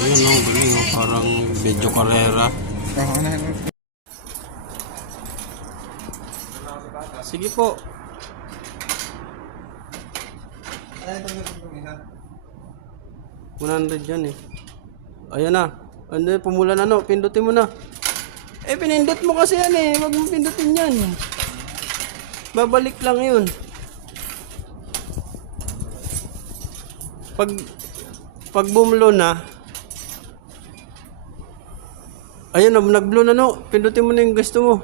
Ayun ang galing, oh, parang medyo karera. Sige po. Ano ito isa? 100 yan eh. Ayan na. Ano, pumula na no. Pindutin mo na. Eh, pinindot mo kasi yan eh. Huwag mo pindutin yan. Babalik lang yun. Pag bumlo na. Ayan na, nag-blow na no. Pindutin mo na yung gusto mo.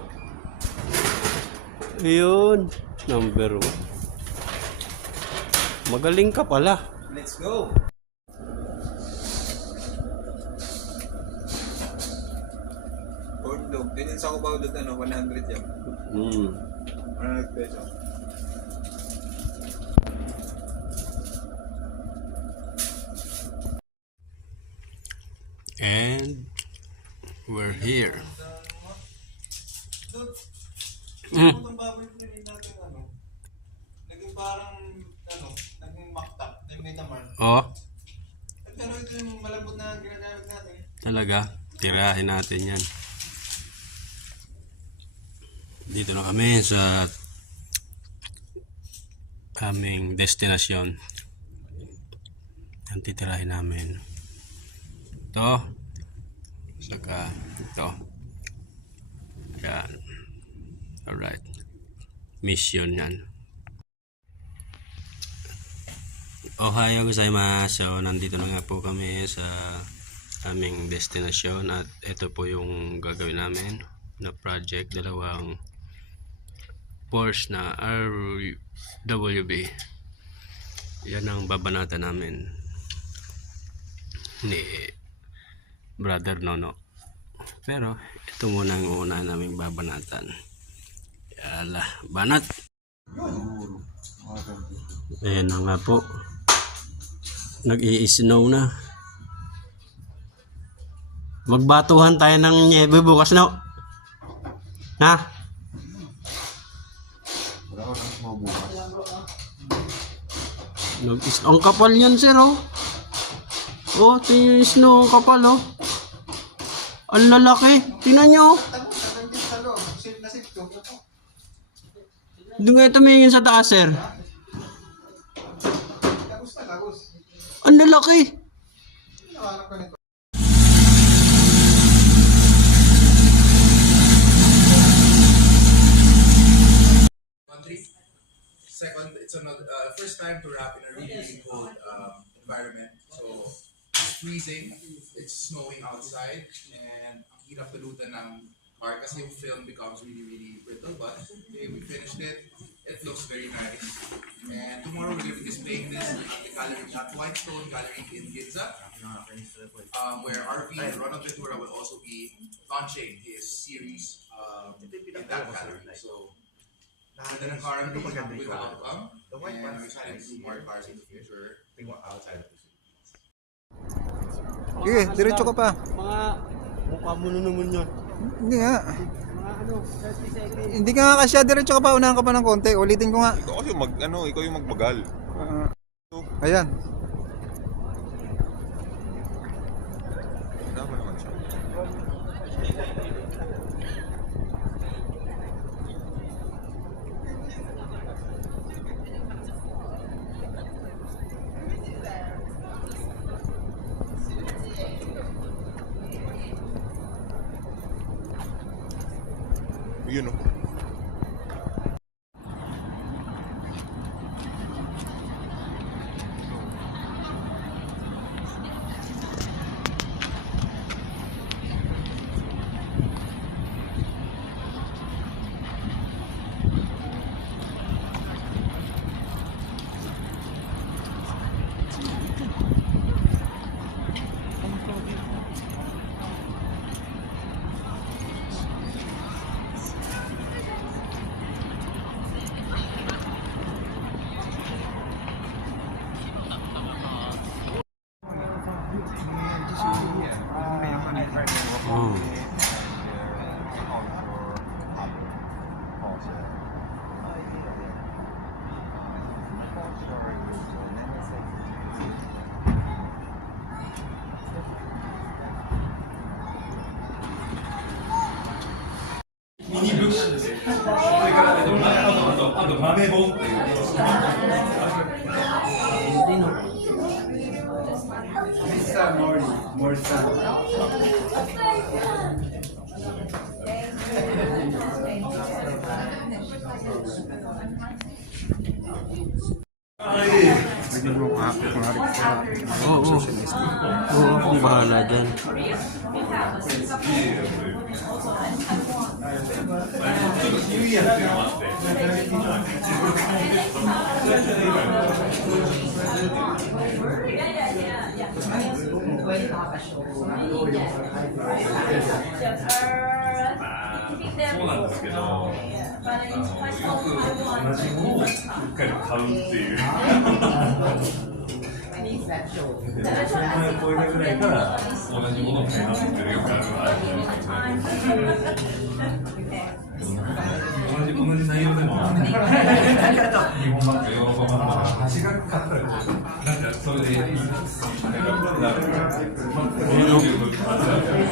Ayun. Number 1. Magaling ka pala. Let's go! Gold dog. Din yung sa Cubao doon, 100 yan. 100 peso. And we're here. Itong baboy ko rin natin, naging parang, naging maktak, na may tamar. Oh, Pero ito yung malambot na ginagamit natin. talaga. Tirahin natin yan. Dito na kami sa aming destinasyon. Ang titirahin namin. Ito. Saka ito. Yan. Alright. Mission yan. Ohayo gozaimasu. So, nandito na nga po kami sa aming destinasyon at ito po yung gagawin namin na project. Dalawang Porsche na RWB. Yan ang babanatan namin ni Brother Nono. Pero ito muna ang una naming babanatan. Yala, banat. Ayan na nga po. Nag-i-snow na. Magbatuhan tayo ng nyebe bukas na. Ha? Ang kapal yan, sir, oh. Oh, tingnan yung snow, ang kapal, oh. Ang lalaki. Tingnan nyo, oh. Doon kayo tumingin sa taas, sir. Ang lalaki. Second, it's another first time to wrap in a really, really cold environment. So it's freezing, it's snowing outside, and ang hirap tulutan ng car kasi yung film becomes really, really brittle. But okay, we finished it. It looks very nice. And tomorrow we're going to be displaying this at the gallery at Whitestone Gallery in Ginza, where RV Ronald Ventura will also be launching his series in that gallery. So. Ganda ng car, I'm really happy with the outcome, and I'm excited to do more cars in the future. Sige, diretso ka pa. Mga mukha mo na naman yan. Hindi nga. Mga ano, 30 seconds. Hindi ka nga kasya, diretso ka pa. Unahan ka pa ng konti. Ulitin ko nga. Ikaw kasi ikaw yung magbagal. Ayan. Tama naman siya. Yun, oh. Oo, oo. Oo, akong bahala dyan.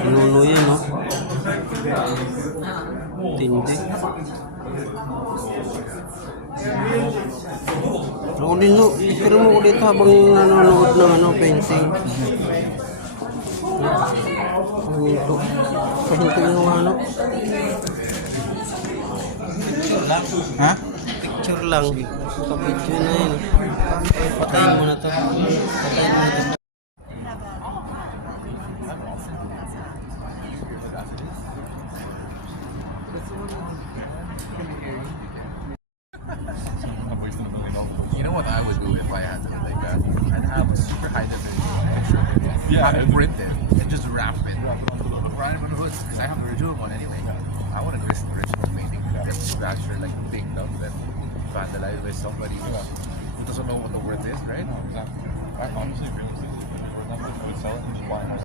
Nuno yan, no? Tindi. Rolino, pero mo ulit habang nanonood ng ano, painting. Pahinto. Pahinto yung ano. Ha? Picture lang. Kapicture na yun. Patayin mo na to. Patayin mo na to. You know what I would do if I had to like that? I'd have a super high definition picture of it. Have it printed and just wrap it right over the hood because I have the original one anyway. I want to risk the original painting get scratched or like dinged up and vandalized by somebody who doesn't know what the worth is, right? Exactly. I honestly, realistically, for example, if I would sell it and just buy another